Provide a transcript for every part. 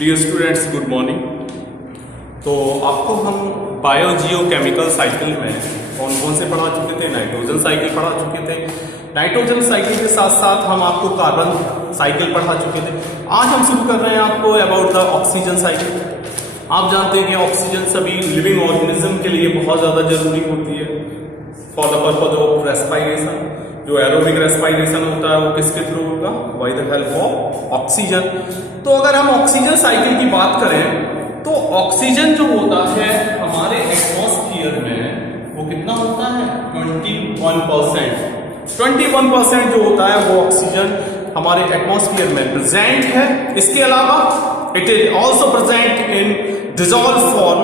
Dear students, good morning. तो आपको हम बायो जियो केमिकल साइकिल में कौन कौन से पढ़ा चुके थे। नाइट्रोजन साइकिल पढ़ा चुके थे। नाइट्रोजन साइकिल के साथ साथ हम आपको कार्बन साइकिल पढ़ा चुके थे। आज हम शुरू कर रहे हैं आपको अबाउट द ऑक्सीजन साइकिल। आप जानते हैं कि ऑक्सीजन सभी लिविंग ऑर्गेनिज्म के लिए बहुत ज़्यादा जरूरी होती है for the purpose of respiration. जो एरोबिक रेस्पायरेशन होता है वो किसके थ्रू होगा? By the help of oxygen. तो अगर हम ऑक्सीजन साइकिल की बात करें तो ऑक्सीजन जो होता है हमारे एटमॉस्फेयर में वो कितना होता है? 21%। 21% जो होता है वो ऑक्सीजन हमारे एटमॉस्फेयर में प्रेजेंट है। इसके अलावा it is also present in dissolve form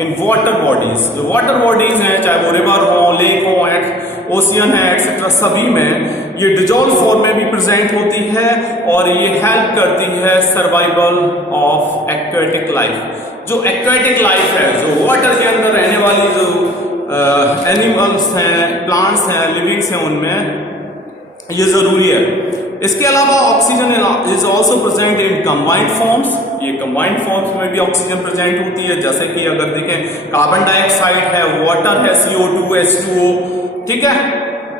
in water bodies. जो वाटर बॉडीज हैं, चाहे वो रिवर हो, लेक हो, ओशियन है, एक्सेट्रा, सभी में ये डिजॉल्व फॉर्म में भी प्रेजेंट होती है और ये हेल्प करती है सर्वाइवल ऑफ एक्वेटिक लाइफ। जो एक्वेटिक लाइफ है, जो वाटर के अंदर रहने वाली जो एनिमल्स हैं, प्लांट्स हैं, लिविंग्स हैं, उनमें ये जरूरी है। इसके अलावा oxygen is also present in combined forms. ये कंबाइंड फॉर्म्स में भी ऑक्सीजन प्रेजेंट होती है, जैसे कि अगर देखें कार्बन डाइऑक्साइड है, वाटर है, CO2, H2O, ठीक है।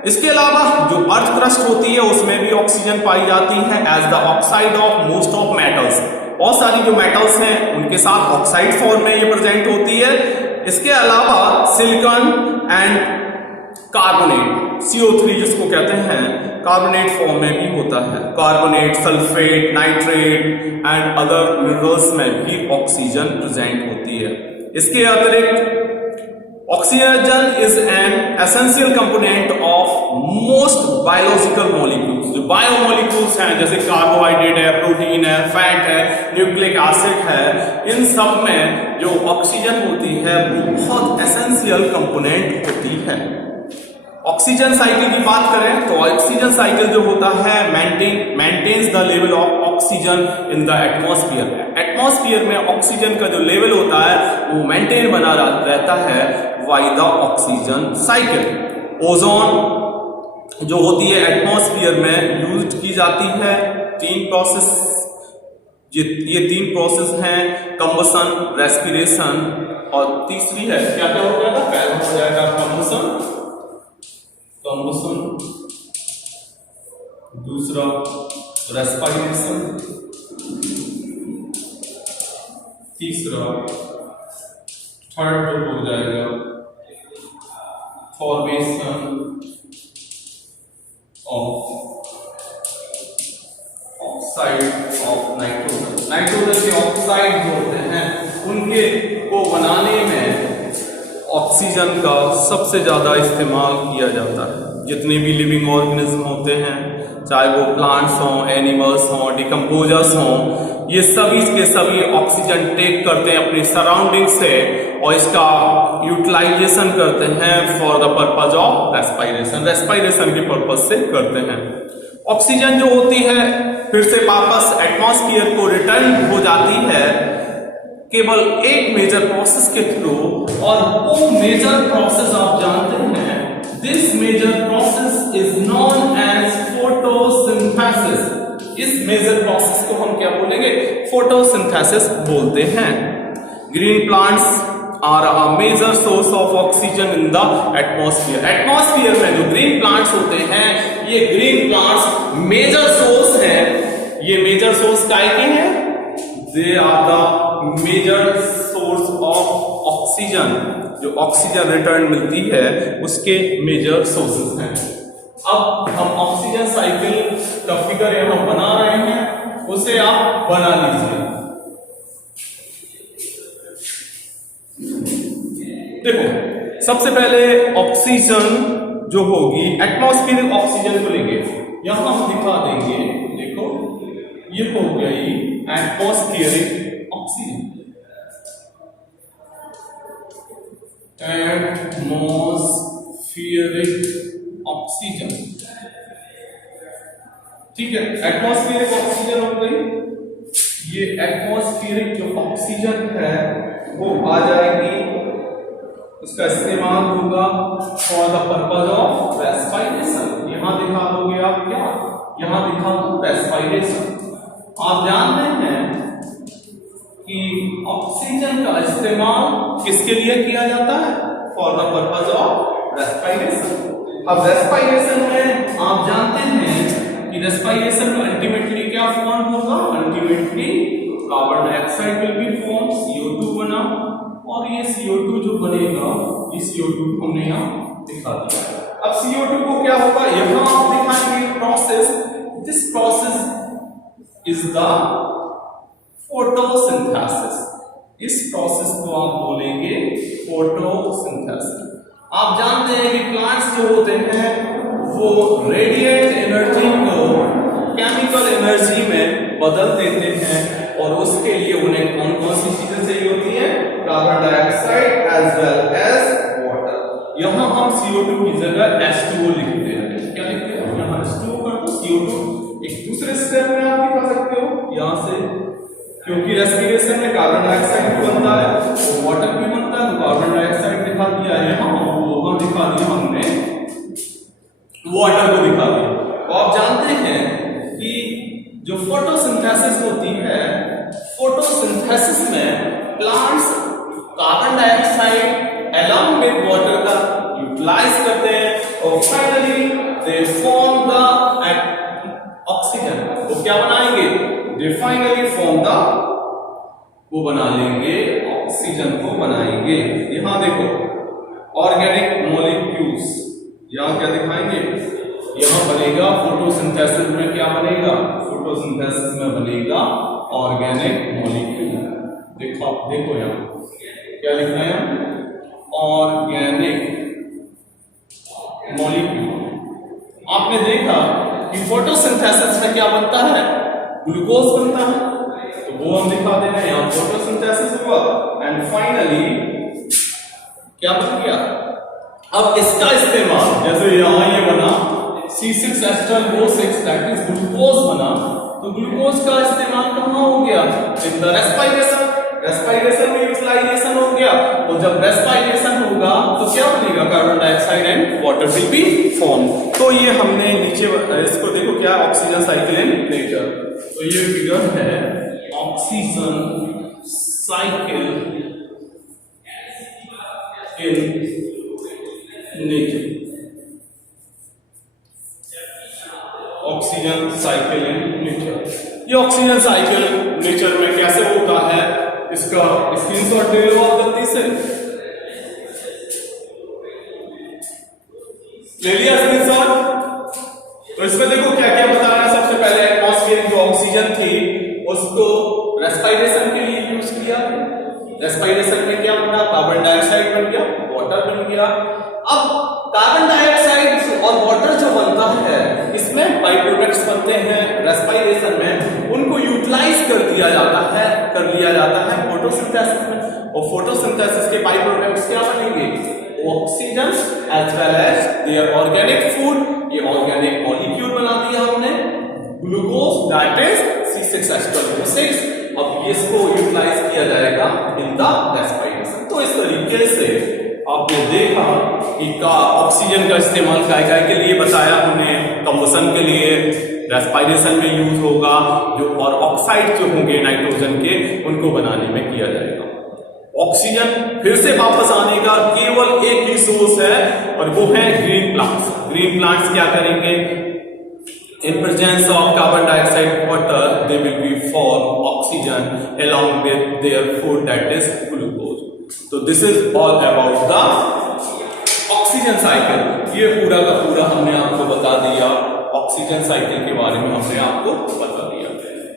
इसके अलावा जो अर्थ क्रस्ट होती है उसमें भी ऑक्सीजन पाई जाती है as the oxide of most of metals. बहुत सारी जो मेटल्स हैं उनके साथ ऑक्साइड फॉर्म में ये प्रेजेंट होती है। इसके अलावा सिलिकॉन एंड कार्बोनेट, CO3 जिसको कहते हैं, कार्बोनेट फॉर्म में भी होता है। Carbonate, sulphate, nitrate and other minerals में भी ऑक्सीजन प्रेजेंट होती है। इसके अतिरिक्त oxygen is an essential component of most biological molecules. जो बायोमॉलिक्यूल्स हैं, जैसे कार्बोहाइड्रेट है, प्रोटीन है, फैट है, न्यूक्लिक एसिड है, इन सब में जो ऑक्सीजन होती है वो बहुत एसेंशियल कंपोनेंट होती है। ऑक्सीजन साइकिल की बात करें तो ऑक्सीजन साइकिल जो होता है maintains the level of oxygen in the atmosphere. Atmosphere में ऑक्सीजन का जो लेवल होता है वो मेंटेन बना रहता है by the oxygen cycle. Ozone जो होती है एटमॉस्फेयर में यूज की जाती है। तीन प्रोसेस, ये तीन प्रोसेस हैं, कंबसन, रेस्पिरेशन और तीसरी है क्या क्या हो जाएगा? पहला हो जाएगा कंबसन, दूसरा रेस्पायरेशन, तीसरा थर्ड जो हो जाएगा formation of oxide of nitrogen. Nitrogen के ऑक्साइड जो होते हैं उनके को बनाने में ऑक्सीजन का सबसे ज्यादा इस्तेमाल किया जाता है। जितने भी लिविंग ऑर्गेनिज्म होते हैं, चाहे वो प्लांट्स हों, एनिमल्स हों, डिकम्पोजर्स हों, ये सभी के सभी ऑक्सीजन टेक करते हैं अपनी सराउंडिंग से और इसका यूटिलाइजेशन करते हैं for the purpose of respiration. Respiration के पर्पज से करते हैं। ऑक्सीजन जो होती है फिर से वापस एटमॉस्फेयर को रिटर्न हो जाती है केवल एक मेजर प्रोसेस के थ्रू, और वो मेजर प्रोसेस आप जानते हैं, this major process is known as photosynthesis. इस मेजर प्रोसेस को हम क्या बोलेंगे? फोटोसिंथेसिस बोलते हैं। Green plants are a major source of oxygen in the atmosphere. Atmosphere में जो ग्रीन प्लांट्स होते हैं, ये ग्रीन प्लांट्स मेजर सोर्स है। ये मेजर सोर्स काय के हैं? They are the major source of oxygen. जो ऑक्सीजन रिटर्न मिलती है उसके मेजर सोर्सेस हैं। अब हम ऑक्सीजन साइकिल का फिगर यहां बना रहे हैं, उसे आप बना लीजिए। देखो, सबसे पहले ऑक्सीजन जो होगी, एटमॉस्फेरिक ऑक्सीजन को लेंगे, यहां हम दिखा देंगे। देखो, ये हो गई एटमॉस्फेरिक ऑक्सीजन। एटमॉस्फेरिक ऑक्सीजन, ठीक है। एटमॉस्फेरिक ऑक्सीजन हो गई। ये एटमॉस्फेरिक जो ऑक्सीजन है वो आ जाएगी, उसका इस्तेमाल होगा for the purpose of respiration. यहां दिखा दोगे आप क्या? यहां दिखा दो रेस्पायरेशन। आप जानते हैं कि ऑक्सीजन का इस्तेमाल किसके लिए किया जाता है? For the purpose of respiration. अब रेस्पिरेशन में आप जानते हैं कि रेस्पिरेशन में अल्टीमेटली क्या फॉर्म होगा? Ultimately carbon dioxide will be form, CO2 बना, और ये CO2 जो बनेगा, इस CO2 को हमने यहाँ दिखा दिया। अब CO2 को क्या होगा? यहाँ आप दिखाएंगे process, this process is the photosynthesis. इस प्रोसेस को आप बोलेंगे फोटोसिंथेसिस। आप जानते हैं कि प्लांट्स जो होते हैं वो रेडिएंट एनर्जी को केमिकल एनर्जी में बदल देते हैं, और उसके लिए उन्हें कौन कौन सी चीजें चाहिए होती हैं? Carbon dioxide as well as water. यहां हम CO2 की जगह H2O लिखते हैं। क्या लिखते हैं? यहां H2O कर दो, CO2 एक दूसरे स्टेप में आप दिखा सकते हो यहां से, क्योंकि रेस्पिरेशन में कार्बन डाइऑक्साइड भी बनता है और वाटर भी बनता है, तो कार्बन डाइऑक्साइड दिखा दिया है यहां, और वहां दिखा दिया हमने वाटर को दिखा दिया। तो आप जानते हैं कि जो फोटोसिंथेसिस होती है, फोटोसिंथेसिस में plants carbon dioxide along with water का यूटिलाइज करते हैं, और finally they form the oxygen. वो क्या बनाएंगे? दे फाइनली फॉर्म द, वो बना लेंगे ऑक्सीजन को बनाएंगे। यहां देखो ऑर्गेनिक मॉलिक्यूल्स, यहां क्या दिखाएंगे? यहां बनेगा फोटोसिंथेसिस में क्या बनेगा? फोटोसिंथेसिस में बनेगा ऑर्गेनिक मॉलिक्यूल। देखो देखो यहां क्या लिख रहे हैं? Organic molecule. आपने देखा कि फोटोसिंथेसिस में क्या बनता है? ग्लूकोज बनता है, तो वो हम दिखा दे रहे हैं। यहां फोटोसिंथेसिस हुआ एंड फाइनली क्या बन गया? अब इसका इस्तेमाल, जैसे यहां ये बना C6H12O6 दैट इज ग्लूकोज बना, तो ग्लूकोज का इस्तेमाल कहां हो गया? In the respiration. रेस्पिरेशन में यूटिलाइजेशन हो गया, तो जब रेस्पिरेशन होगा तो क्या बनेगा? Carbon dioxide and water will be form. तो ये हमने नीचे इसको देखो क्या, ऑक्सीजन साइकिल इन नेचर। तो ये फिगर है oxygen cycle in nature. Oxygen cycle in nature. ये ऑक्सीजन साइकिल नेचर में कैसे होता है, इसका स्क्रीनशॉट ले लो आप जल्दी से। ले लिया स्क्रीनशॉट? तो इसमें देखो क्या क्या बता रहा है। सबसे पहले एटमॉस्फेयर जो ऑक्सीजन थी उसको रेस्पिरेशन के लिए यूज किया। रेस्पिरेशन में क्या बना? कार्बन डाइऑक्साइड बन गया, वाटर बन गया। अब कार्बन डाइऑक्साइड और वाटर जो बनता है, इसमें बाई प्रोडक्ट्स बनते हैं रेस्पिरेशन में, उनको यूटिलाइज कर लिया जाता है फोटोसिंथेसिस में। और फोटोसिंथेसिस के बाई प्रोडक्ट्स क्या बनेंगे? Oxygen as well as their organic food. ये ऑर्गेनिक मॉलिक्यूल बना दिया हमने, ग्लूकोज दैट इज C6H12O6। अब इसको यूटिलाइज किया जाएगा इन द रेस्पिरेशन। तो इस तरीके से आपने देखा कि ऑक्सीजन का इस्तेमाल काय के लिए बताया हमने, कंबशन के लिए, रेस्पिरेशन में यूज होगा, जो और ऑक्साइड जो होंगे नाइट्रोजन के, उनको बनाने में किया जाएगा। ऑक्सीजन फिर से वापस आने का केवल एक ही सोर्स है, और वो है ग्रीन प्लांट्स। ग्रीन प्लांट्स क्या करेंगे? In presence of carbon dioxide water, they will be form oxygen along with their food that is glucose. So this is all about the oxygen cycle. ये पूरा का पूरा हमने आपको बता दिया, ऑक्सीजन साइकिल के बारे में हमने आपको बता दिया।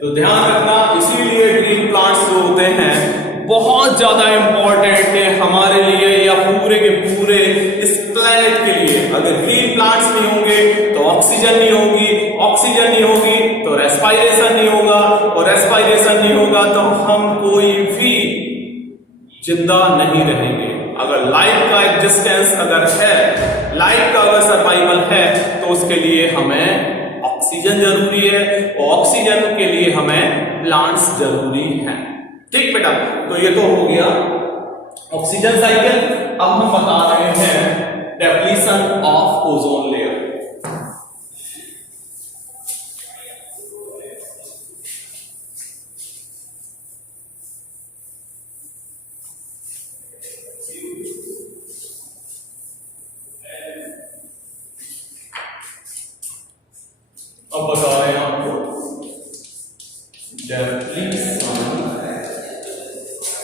तो ध्यान रखना, इसीलिए ग्रीन प्लांट्स जो होते हैं बहुत ज्यादा इंपॉर्टेंट है हमारे लिए या पूरे के पूरे इस प्लेनेट के लिए। अगर ग्रीन प्लांट्स नहीं होंगे तो ऑक्सीजन नहीं होगी, ऑक्सीजन नहीं होगी तो रेस्पिरेशन नहीं होगा, और रेस्पिरेशन नहीं होगा तो हम कोई भी जिंदा नहीं रहेंगे। अगर लाइफ का एग्जिस्टेंस अगर है, लाइफ का अगर सर्वाइवल है, तो उसके लिए हमें ऑक्सीजन जरूरी है, और ऑक्सीजन के लिए हमें प्लांट्स जरूरी हैं। ठीक बेटा, तो ये तो हो गया ऑक्सीजन साइकिल। अब हम बता रहे हैं डेप्लीशन ऑफ ओजोन लेयर। अब बता रहे हैं आपको डेप्लीशन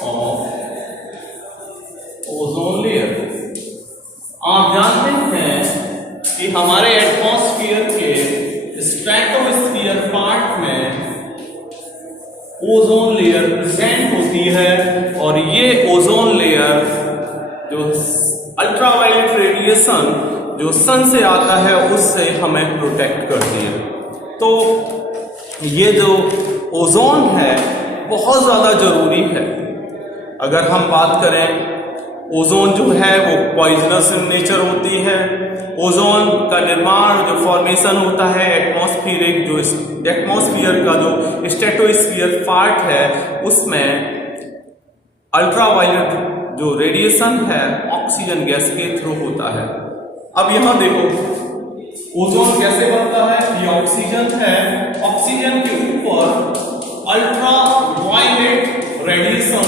ऑफ ओजोन लेयर। आप जानते हैं कि हमारे एटमॉस्फेयर के स्ट्रेटोस्फीयर पार्ट में ओजोन लेयर प्रेजेंट होती है और ये ओजोन लेयर जो अल्ट्रावायलेट रेडिएशन जो सन से आता है उससे हमें प्रोटेक्ट करती है। तो ये जो ओजोन है बहुत ज़्यादा ज़रूरी है। अगर हम बात करें ओजोन जो है वो पॉइजनस इन नेचर होती है। ओजोन का निर्माण जो फॉर्मेशन होता है एटमॉस्फेयर का जो स्ट्रेटोस्फीयर पार्ट है उसमें अल्ट्रावायलेट जो रेडिएशन है ऑक्सीजन गैस के थ्रू होता है। अब यहां देखो ओजोन कैसे बनता है। ये ऑक्सीजन है, ऑक्सीजन के ऊपर अल्ट्रावायलेट रेडिएशन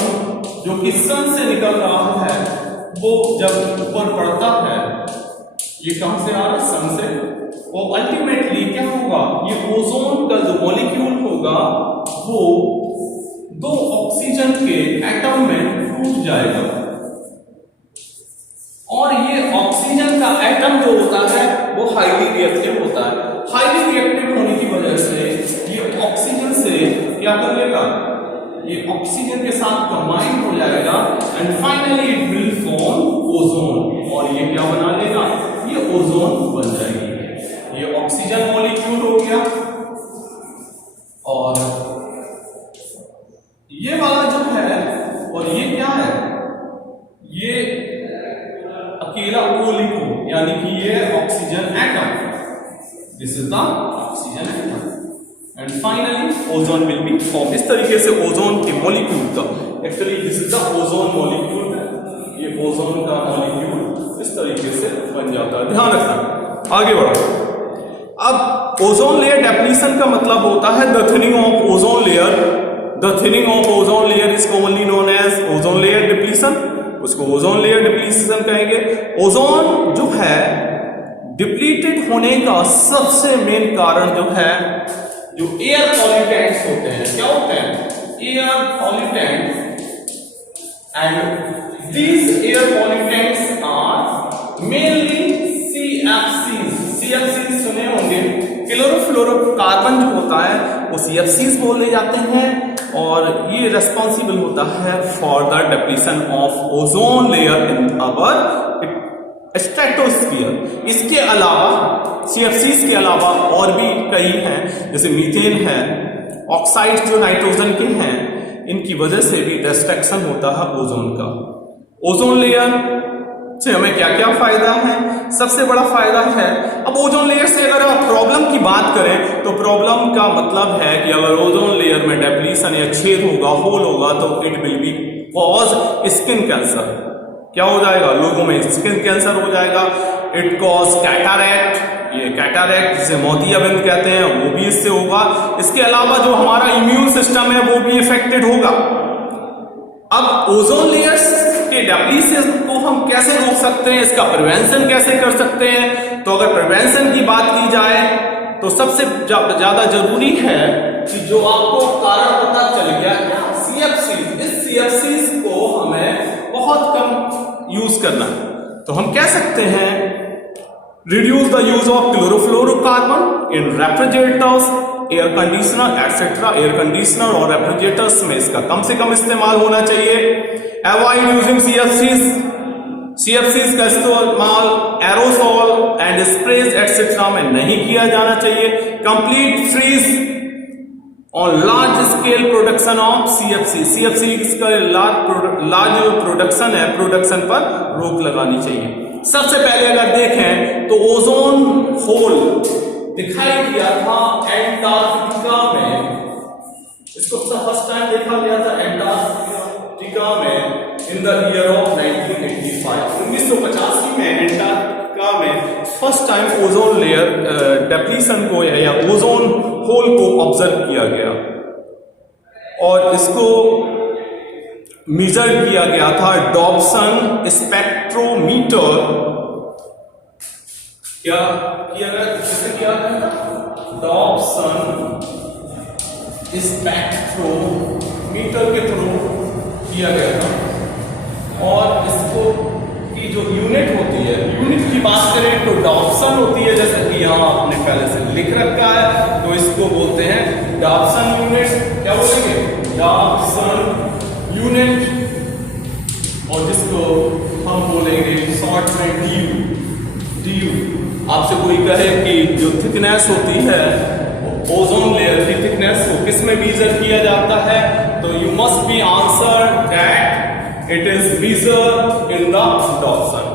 जो कि सन से निकल रहा है वो जब ऊपर पड़ता है, ये कहां से आ रहा है? सन से। वो अल्टीमेटली क्या होगा, ये ओजोन का जो मॉलिक्यूल होगा वो दो ऑक्सीजन के एटम में टूट जाएगा और ये ऑक्सीजन का एटम जो होता है वो हाईली रिएक्टिव होता है। हाईली रिएक्टिव होने की वजह से ये ऑक्सीजन से क्या कर लेगा, ये ऑक्सीजन के साथ कंबाइन हो जाएगा and finally it will form ozone और ये क्या बना लेगा, ये ओजोन बन जाएगी। ये ऑक्सीजन मॉलिक्यूल हो गया और ये वाला जो है और ये क्या है, ये अकेला O लिखो यानी कि ये oxygen atom, this is the oxygen atom and finally ozone will be form. इस तरीके से ओजोन के मॉलिक्यूल का actually this is the ozone molecule है, ये ओजोन का मॉलिक्यूल इस तरीके से बन जाता है। ध्यान रखना, आगे बढ़ो। अब ओजोन लेयर डेप्लीशन का मतलब होता है the thinning of ozone layer. The thinning of ozone layer is commonly known as ozone layer depletion, उसको ओजोन लेयर डिप्लीशन कहेंगे। ओजोन जो है डिप्लीटेड होने का सबसे मेन कारण जो है जो एयर पॉल्यूटेंट्स होते हैं, क्या होते हैं, air pollutants and these air pollutants are mainly CFCs। CFCs सुने होंगे, क्लोरोफ्लोरोकार्बन जो होता है वो CFCs बोले जाते हैं और ये रेस्पॉन्सिबल होता है for the depletion of ozone layer in our stratosphere. इसके अलावा CFCs के अलावा और भी कई हैं, जैसे मीथेन है, ऑक्साइड्स जो नाइट्रोजन के हैं, इनकी वजह से भी डिस्ट्रक्शन होता है ओजोन का। ओजोन लेयर से हमें क्या क्या फायदा है, सबसे बड़ा फायदा है, अब ओजोन लेयर से अगर आप प्रॉब्लम की बात करें तो प्रॉब्लम का मतलब है कि अगर ओजोन लेयर में डेप्लीशन या छेद होगा, होल होगा तो it will be cause skin cancer. क्या हो जाएगा, लोगों में स्किन कैंसर हो जाएगा। इट कॉज कैटारैक्ट, ये कैटारैक्ट जिसे मोतियाबिंद कहते हैं वो भी इससे होगा। इसके अलावा जो हमारा इम्यून सिस्टम है वो भी इफेक्टेड होगा। अब ओजोन लेयर्स के डिप्लीशन को हम कैसे रोक सकते हैं, इसका प्रिवेंशन कैसे कर सकते हैं, तो अगर प्रिवेंशन की बात की जाए तो सबसे ज्यादा जरूरी है कि जो आपको कारण पता चल गया CFCs, इस CFCs को हमें बहुत कम यूज करना है। तो हम कह सकते हैं reduce the use of chlorofluorocarbon in refrigerators, air conditioner etcetera. Air conditioner और रेफ्रिजरेटर्स में इसका कम से कम इस्तेमाल होना चाहिए। अवॉइड यूजिंग CFCs का इस्तेमाल एरोसॉल एंड स्प्रेज एटसेट्रा में नहीं किया जाना चाहिए। Complete freeze on large scale production of CFCs का लार्ज प्रोडक्शन है, प्रोडक्शन पर रोक लगानी चाहिए। सबसे पहले अगर देखें तो ओजोन होल दिखाई दिया था एंटार्क्टिका में, इसको फर्स्ट टाइम देखा गया था एंटार्क्टिका में इन द ईयर ऑफ 1985। 1985 में एंटार्क्टिका में first time ozone layer depletion को या ओजोन होल को ऑब्जर्व किया गया और इसको मेजर किया गया था डॉप्सन स्पेक्ट्रोमीटर। क्या किया गया, किससे किया गया था, डॉप्सन स्पेक्ट्रोमीटर के थ्रू किया गया था। और इसको की जो यूनिट होती है, यूनिट की बात करें तो डॉप्सन होती है, जैसे कि यहाँ आपने पहले से लिख रखा है, तो इसको बोलते हैं डॉप्सन यूनिट। क्या बोलेंगे? Dobson unit. और जिसको हम बोलेंगे शॉर्ट में DU। आपसे कोई कहे कि जो थिकनेस होती है ओजोन लेयर की थिकनेस को किस में मेजर किया जाता है, तो you must be answer that it is major in the Dobson.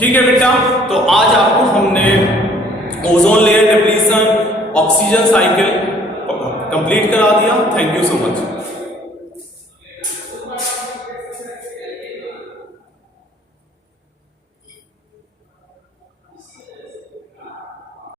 ठीक है बेटा, तो आज आपको हमने ozone layer depletion, oxygen cycle complete करा दिया। Thank you so much.